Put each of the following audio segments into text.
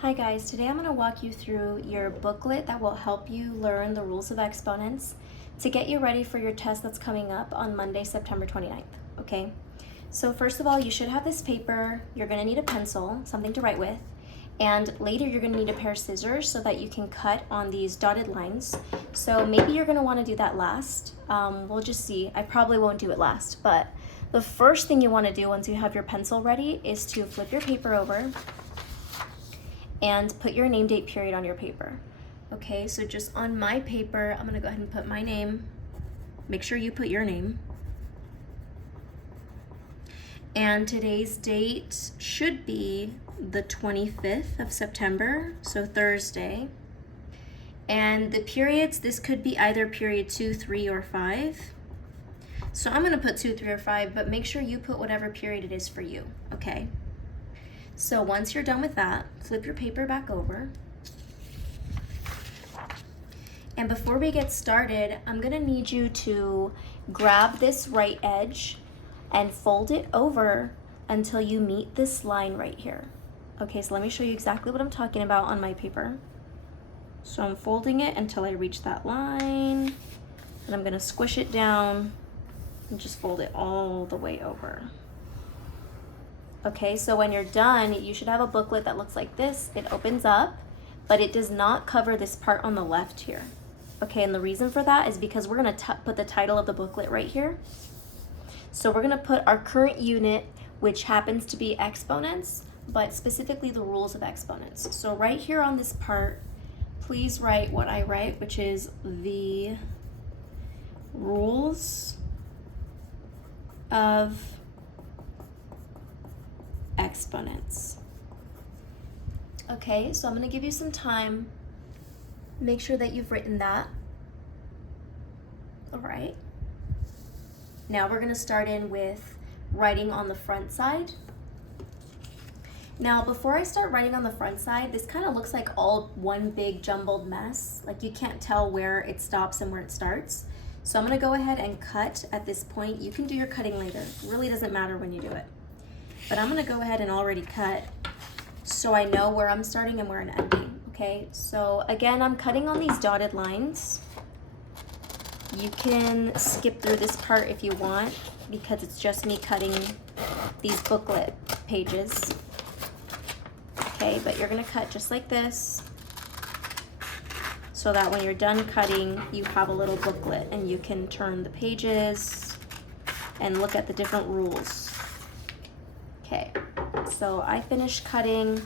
Hi guys, today I'm going to walk you through your booklet that will help you learn the rules of exponents to get you ready for your test that's coming up on Monday, September 29th, okay? So first of all, you should have this paper, you're going to need a pencil, something to write with, and later you're going to need a pair of scissors so that you can cut on these dotted lines. So maybe you're going to want to do that last. We'll just see. I probably won't do it last, but the first thing you want to do once you have your pencil ready is to flip your paper over and put your name, date, period on your paper. Okay, so just on my paper, I'm gonna go ahead and put my name. Make sure you put your name. And today's date should be the 25th of September, so Thursday. And the periods, this could be either period 2, 3, or 5. So I'm gonna put 2, 3, or 5, but make sure you put whatever period it is for you, okay? So once you're done with that, flip your paper back over. And before we get started, I'm gonna need you to grab this right edge and fold it over until you meet this line right here. Okay, so let me show you exactly what I'm talking about on my paper. So I'm folding it until I reach that line, and I'm gonna squish it down and just fold it all the way over. Okay, so when you're done, you should have a booklet that looks like this. It opens up, but it does not cover this part on the left here. Okay, and the reason for that is because we're gonna put the title of the booklet right here. So we're gonna put our current unit, which happens to be exponents, but specifically the rules of exponents. So right here on this part, please write what I write, which is the rules of exponents. Okay, so I'm going to give you some time. Make sure that you've written that. All right. Now we're going to start in with writing on the front side. Now, before I start writing on the front side, this kind of looks like all one big jumbled mess. Like you can't tell where it stops and where it starts. So I'm going to go ahead and cut at this point. You can do your cutting later. It really doesn't matter when you do it. But I'm gonna go ahead and already cut so I know where I'm starting and where I'm ending, okay? So again, I'm cutting on these dotted lines. You can skip through this part if you want because it's just me cutting these booklet pages. Okay, but you're gonna cut just like this so that when you're done cutting, you have a little booklet and you can turn the pages and look at the different rules. Okay, so I finished cutting.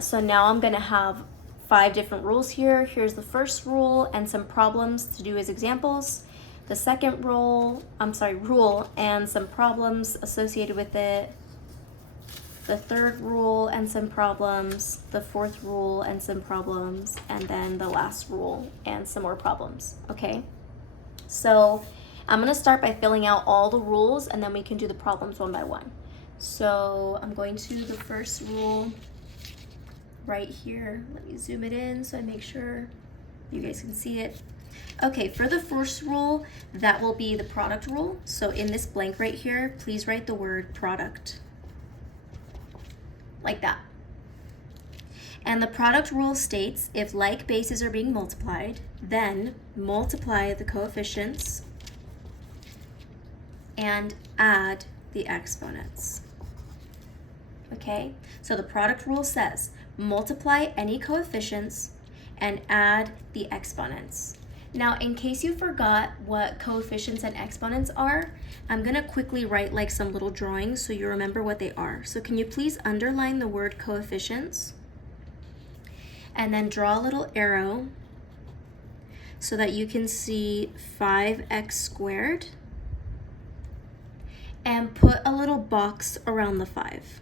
So now I'm gonna have 5 different rules here. Here's the first rule and some problems to do as examples. The second rule and some problems associated with it. The third rule and some problems. The fourth rule and some problems. And then the last rule and some more problems, okay? So I'm gonna start by filling out all the rules and then we can do the problems one by one. So I'm going to the first rule right here. Let me zoom it in so I make sure you guys can see it. Okay, for the first rule, that will be the product rule. So in this blank right here, please write the word product. Like that. And the product rule states if like bases are being multiplied, then multiply the coefficients and add the exponents. Okay, so the product rule says multiply any coefficients and add the exponents. Now, in case you forgot what coefficients and exponents are, I'm gonna quickly write like some little drawings so you remember what they are. So can you please underline the word coefficients and then draw a little arrow so that you can see 5x squared and put a little box around the 5.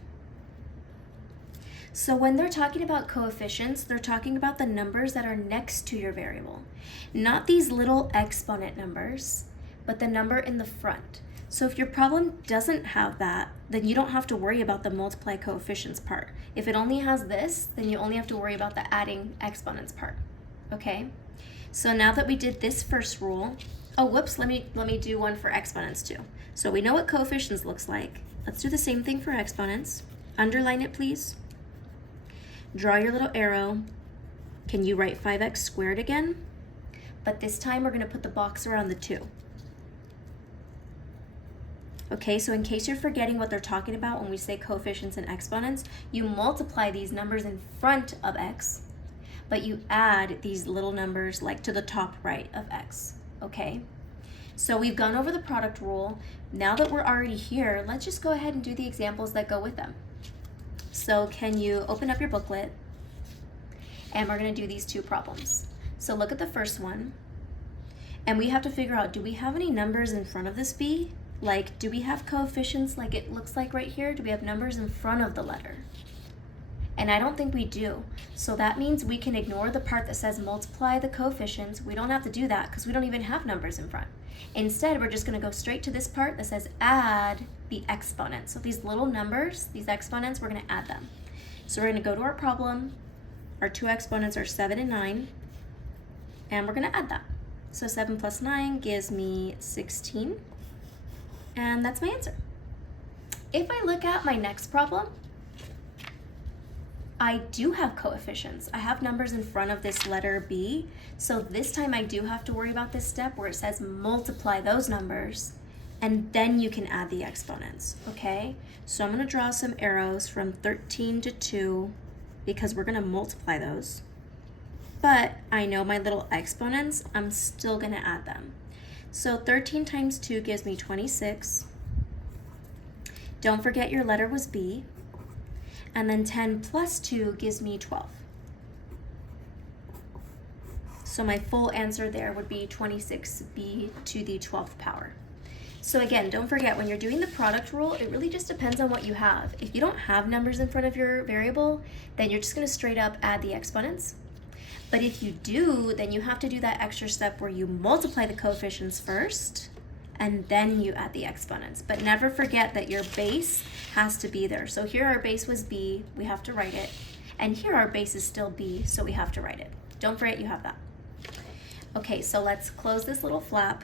So when they're talking about coefficients, they're talking about the numbers that are next to your variable. Not these little exponent numbers, but the number in the front. So if your problem doesn't have that, then you don't have to worry about the multiply coefficients part. If it only has this, then you only have to worry about the adding exponents part, okay? So now that we did this first rule, oh, whoops, let me do one for exponents too. So we know what coefficients looks like. Let's do the same thing for exponents. Underline it, please. Draw your little arrow. Can you write 5x squared again? But this time we're gonna put the box around the 2. Okay, so in case you're forgetting what they're talking about when we say coefficients and exponents, you multiply these numbers in front of x, but you add these little numbers like to the top right of x, okay? So we've gone over the product rule. Now that we're already here, let's just go ahead and do the examples that go with them. So can you open up your booklet? And we're gonna do these 2 problems. So look at the first one, and we have to figure out, do we have any numbers in front of this b? Like, do we have coefficients like it looks like right here? Do we have numbers in front of the letter? And I don't think we do. So that means we can ignore the part that says multiply the coefficients. We don't have to do that because we don't even have numbers in front. Instead, we're just gonna go straight to this part that says add the exponents. So these little numbers, these exponents, we're gonna add them. So we're gonna go to our problem. Our 2 exponents are 7 and 9, and we're gonna add that. So 7 plus 9 gives me 16. And that's my answer. If I look at my next problem, I do have coefficients. I have numbers in front of this letter B. So this time I do have to worry about this step where it says multiply those numbers, and then you can add the exponents, okay? So I'm gonna draw some arrows from 13 to 2 because we're gonna multiply those. But I know my little exponents, I'm still gonna add them. So 13 times 2 gives me 26. Don't forget your letter was B. And then 10 plus 2 gives me 12. So my full answer there would be 26b to the 12th power. So again, don't forget, when you're doing the product rule, it really just depends on what you have. If you don't have numbers in front of your variable, then you're just gonna straight up add the exponents. But if you do, then you have to do that extra step where you multiply the coefficients first, and then you add the exponents. But never forget that your base has to be there. So here our base was b, we have to write it. And here our base is still b, so we have to write it. Don't forget you have that. Okay, so let's close this little flap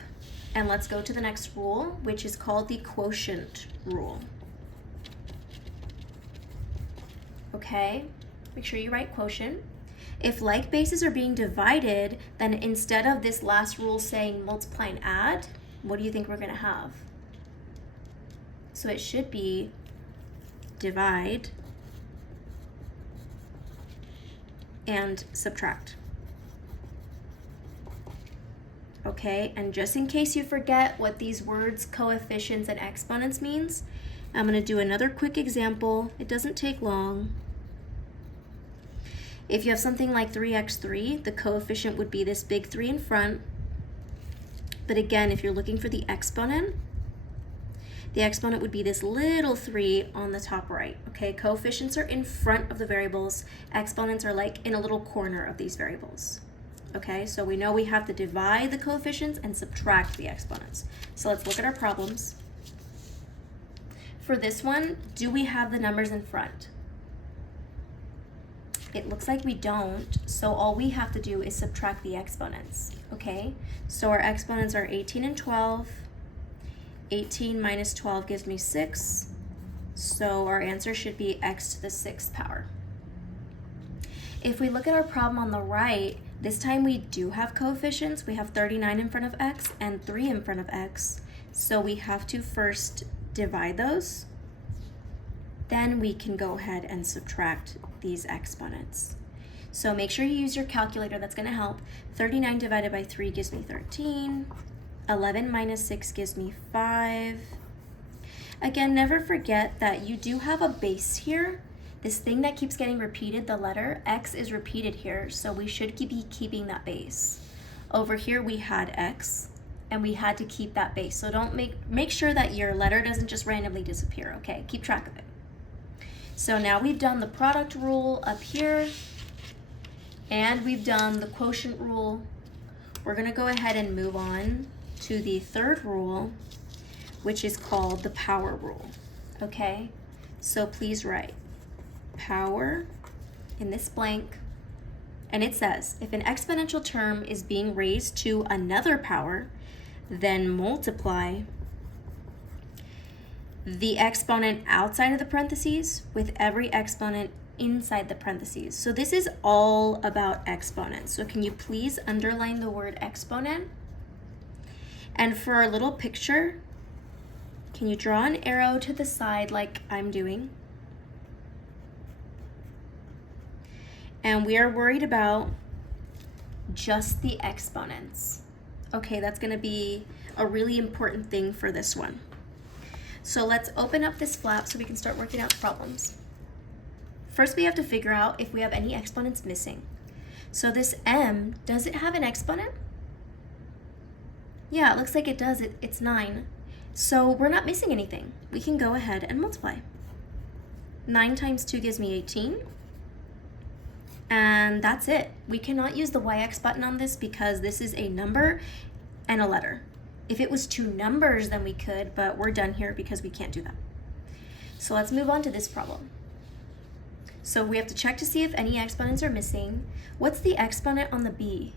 and let's go to the next rule, which is called the quotient rule. Okay, make sure you write quotient. If like bases are being divided, then instead of this last rule saying multiply and add, what do you think we're gonna have? So it should be divide and subtract. Okay, and just in case you forget what these words coefficients and exponents means, I'm gonna do another quick example. It doesn't take long. If you have something like 3x3, the coefficient would be this big 3 in front. But again, if you're looking for the exponent would be this little 3 on the top right, okay? Coefficients are in front of the variables. Exponents are like in a little corner of these variables, okay? So we know we have to divide the coefficients and subtract the exponents. So let's look at our problems. For this one, do we have the numbers in front? It looks like we don't, so all we have to do is subtract the exponents, okay? So our exponents are 18 and 12. 18 minus 12 gives me 6, so our answer should be x to the 6th power. If we look at our problem on the right, this time we do have coefficients. We have 39 in front of x and 3 in front of x, so we have to first divide those. Then we can go ahead and subtract these exponents. So make sure you use your calculator, that's gonna help. 39 divided by 3 gives me 13. 11 minus 6 gives me 5. Again, never forget that you do have a base here. This thing that keeps getting repeated, the letter x is repeated here, so we should be keeping that base. Over here we had x, and we had to keep that base. So don't make sure that your letter doesn't just randomly disappear, okay? Keep track of it. So now we've done the product rule up here, and we've done the quotient rule. We're gonna go ahead and move on to the third rule, which is called the power rule, okay? So please write power in this blank, and it says, if an exponential term is being raised to another power, then multiply the exponent outside of the parentheses with every exponent inside the parentheses. So this is all about exponents. So can you please underline the word exponent? And for our little picture, can you draw an arrow to the side like I'm doing? And we are worried about just the exponents. Okay, that's gonna be a really important thing for this one. So let's open up this flap so we can start working out problems. First, we have to figure out if we have any exponents missing. So this m, does it have an exponent? Yeah, it looks like it does. It's 9. So we're not missing anything. We can go ahead and multiply. 9 times 2 gives me 18. And that's it. We cannot use the YX button on this because this is a number and a letter. If it was 2 numbers, then we could, but we're done here because we can't do that. So let's move on to this problem. So we have to check to see if any exponents are missing. What's the exponent on the B?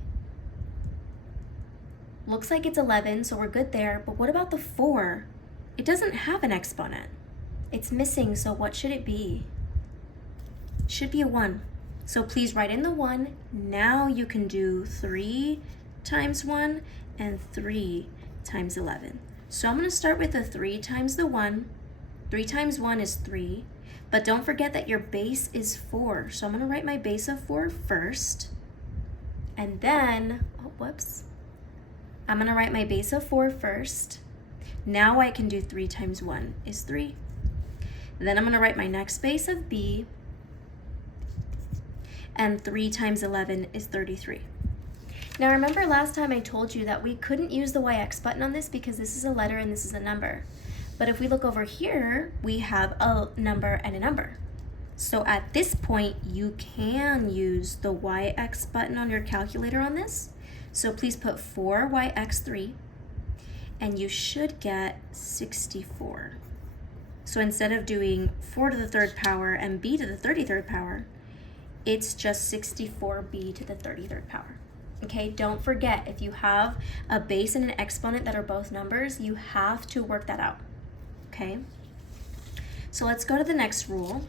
Looks like it's 11, so we're good there, but what about the 4? It doesn't have an exponent. It's missing, so what should it be? It should be a 1. So please write in the 1. Now you can do 3 times 1 and 3 times 11. So I'm going to start with the 3 times the 1. 3 times 1 is 3. But don't forget that your base is 4. So I'm going to write my base of 4 first. And then, I'm going to write my base of 4 first. Now I can do 3 times 1 is 3. Then I'm going to write my next base of B. And 3 times 11 is 33. Now remember last time I told you that we couldn't use the YX button on this because this is a letter and this is a number. But if we look over here, we have a number and a number. So at this point, you can use the YX button on your calculator on this. So please put 4YX3, and you should get 64. So instead of doing 4 to the 3rd power and B to the 33rd power, it's just 64B to the 33rd power. Okay, don't forget, if you have a base and an exponent that are both numbers, you have to work that out. Okay, so let's go to the next rule.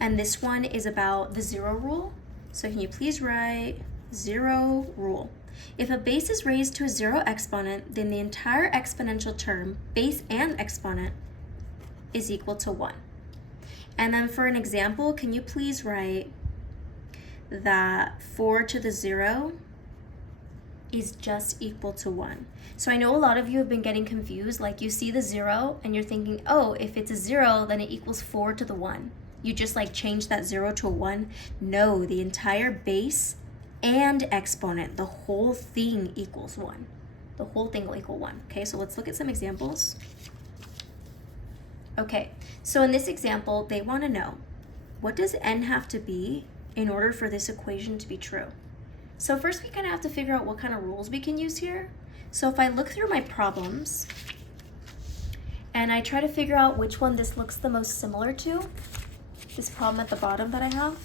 And this one is about the 0 rule. So can you please write 0 rule? If a base is raised to a 0 exponent, then the entire exponential term, base and exponent, is equal to 1. And then for an example, can you please write that 4 to the 0 is just equal to 1. So I know a lot of you have been getting confused, like you see the 0 and you're thinking, oh, if it's a 0, then it equals 4 to the 1. You just like change that 0 to a 1. No, the entire base and exponent, the whole thing equals 1. The whole thing will equal 1. Okay, so let's look at some examples. Okay, so in this example, they want to know, what does n have to be in order for this equation to be true? So first we kind of have to figure out what kind of rules we can use here. So if I look through my problems and I try to figure out which one this looks the most similar to, this problem at the bottom that I have,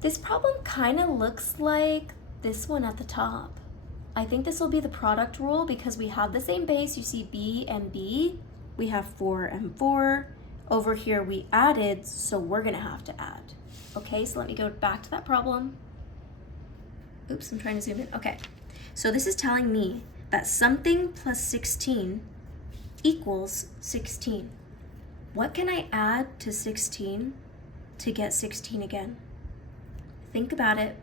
this problem kind of looks like this one at the top. I think this will be the product rule because we have the same base. You see B and B. We have 4 and 4. Over here we added, so we're gonna have to add. Okay, so let me go back to that problem. Oops, I'm trying to zoom in. Okay, so this is telling me that something plus 16 equals 16. What can I add to 16 to get 16 again? Think about it.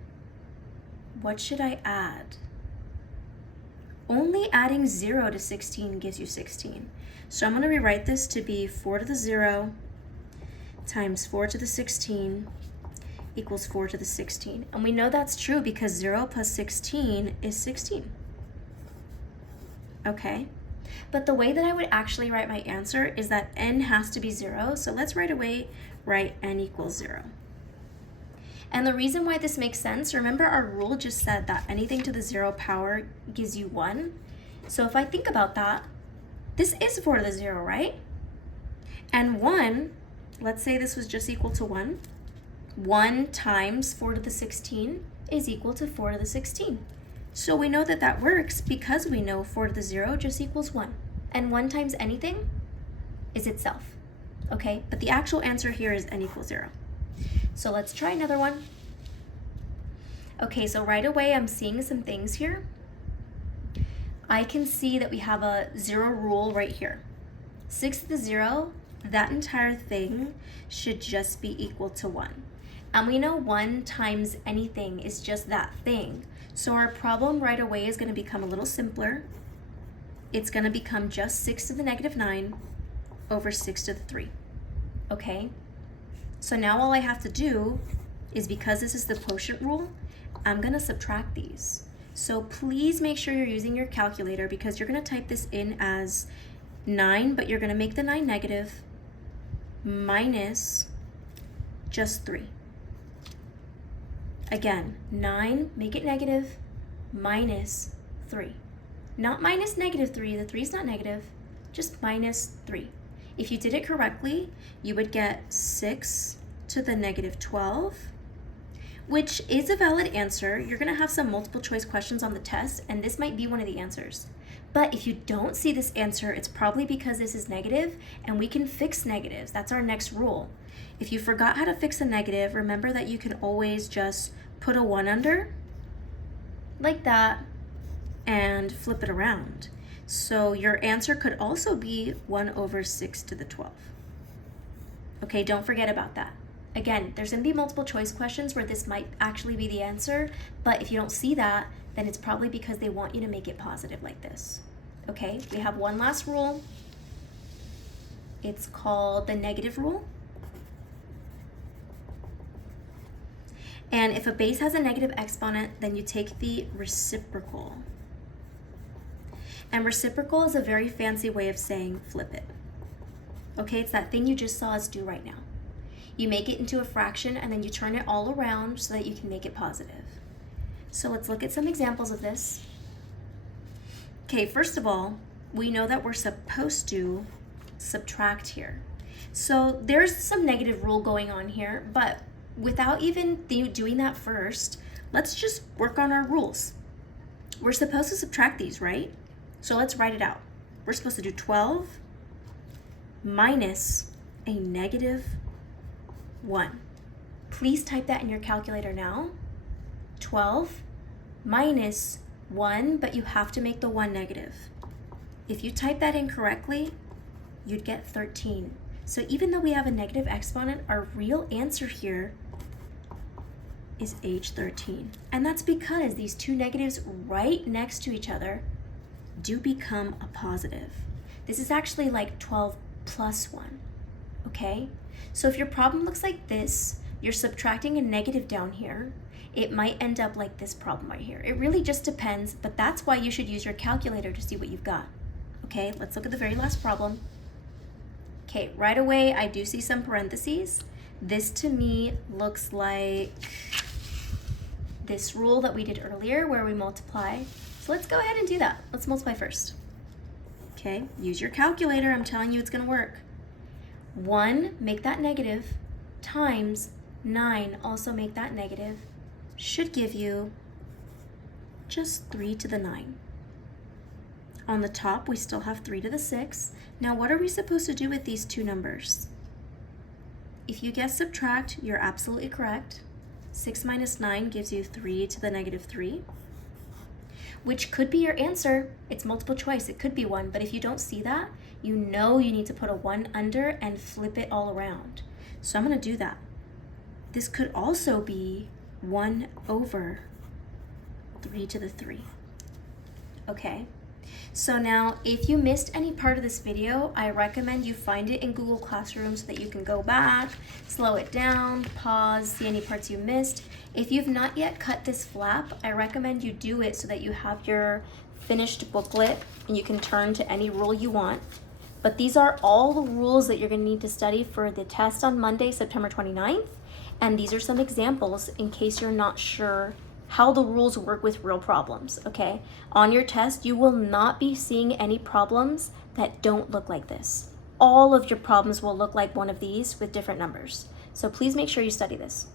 What should I add? Only adding 0 to 16 gives you 16. So I'm going to rewrite this to be 4 to the 0 times 4 to the 16 equals 4 to the 16. And we know that's true because 0 plus 16 is 16. Okay, but the way that I would actually write my answer is that n has to be 0. So let's right away write n equals 0. And the reason why this makes sense, remember our rule just said that anything to the 0 power gives you 1. So if I think about that, this is 4 to the 0, right? And 1, let's say this was just equal to 1. 1 times 4 to the 16 is equal to 4 to the 16. So we know that that works because we know 4 to the 0 just equals 1. And 1 times anything is itself, okay? But the actual answer here is n equals 0. So let's try another one. Okay, so right away I'm seeing some things here. I can see that we have a 0 rule right here. 6 to the 0, that entire thing should just be equal to 1. And we know 1 times anything is just that thing. So our problem right away is going to become a little simpler. It's going to become just 6 to the negative 9 over 6 to the 3. Okay? So now all I have to do is, because this is the quotient rule, I'm going to subtract these. So please make sure you're using your calculator, because you're going to type this in as 9, but you're going to make the 9 negative, minus just 3. Again, 9, make it negative, minus 3. Not minus negative 3, the 3 is not negative, just minus 3. If you did it correctly, you would get 6 to the negative 12, which is a valid answer. You're going to have some multiple choice questions on the test, and this might be one of the answers. But if you don't see this answer, it's probably because this is negative, and we can fix negatives. That's our next rule. If you forgot how to fix a negative, remember that you can always just put a 1 under, like that, and flip it around. So your answer could also be 1 over 6 to the 12. Okay, don't forget about that. Again, there's going to be multiple choice questions where this might actually be the answer, but if you don't see that, then it's probably because they want you to make it positive like this. Okay, we have one last rule. It's called the negative rule. And if a base has a negative exponent, then you take the reciprocal. And reciprocal is a very fancy way of saying flip it. Okay, it's that thing you just saw us do right now. You make it into a fraction and then you turn it all around so that you can make it positive. So let's look at some examples of this. Okay, first of all, we know that we're supposed to subtract here. So there's some negative rule going on here, but without even doing that first, let's just work on our rules. We're supposed to subtract these, right? So let's write it out. We're supposed to do 12 minus a negative 1. Please type that in your calculator now. 12 minus 1, but you have to make the 1 negative. If you type that in correctly, you'd get 13. So even though we have a negative exponent, our real answer here is age 13. And that's because these two negatives right next to each other do become a positive. This is actually like 12 plus 1, okay? So if your problem looks like this, you're subtracting a negative down here, it might end up like this problem right here. It really just depends, but that's why you should use your calculator to see what you've got. Okay, let's look at the very last problem. Okay, right away, I do see some parentheses. This to me looks like this rule that we did earlier where we multiply. So let's go ahead and do that. Let's multiply first. Okay, use your calculator. I'm telling you it's gonna work. 1, make that negative, times 9, also make that negative, should give you just 3 to the 9. On the top, we still have 3 to the 6. Now, what are we supposed to do with these two numbers? If you guess subtract, you're absolutely correct. 6 minus 9 gives you 3 to the negative 3, which could be your answer. It's multiple choice. It could be 1, but if you don't see that, you know you need to put a 1 under and flip it all around. So I'm going to do that. This could also be 1 over 3 to the 3. Okay? So now, if you missed any part of this video, I recommend you find it in Google Classroom so that you can go back, slow it down, pause, see any parts you missed. If you've not yet cut this flap, I recommend you do it so that you have your finished booklet and you can turn to any rule you want. But these are all the rules that you're going to need to study for the test on Monday, September 29th. And these are some examples in case you're not sure how the rules work with real problems, okay? On your test, you will not be seeing any problems that don't look like this. All of your problems will look like one of these with different numbers. So please make sure you study this.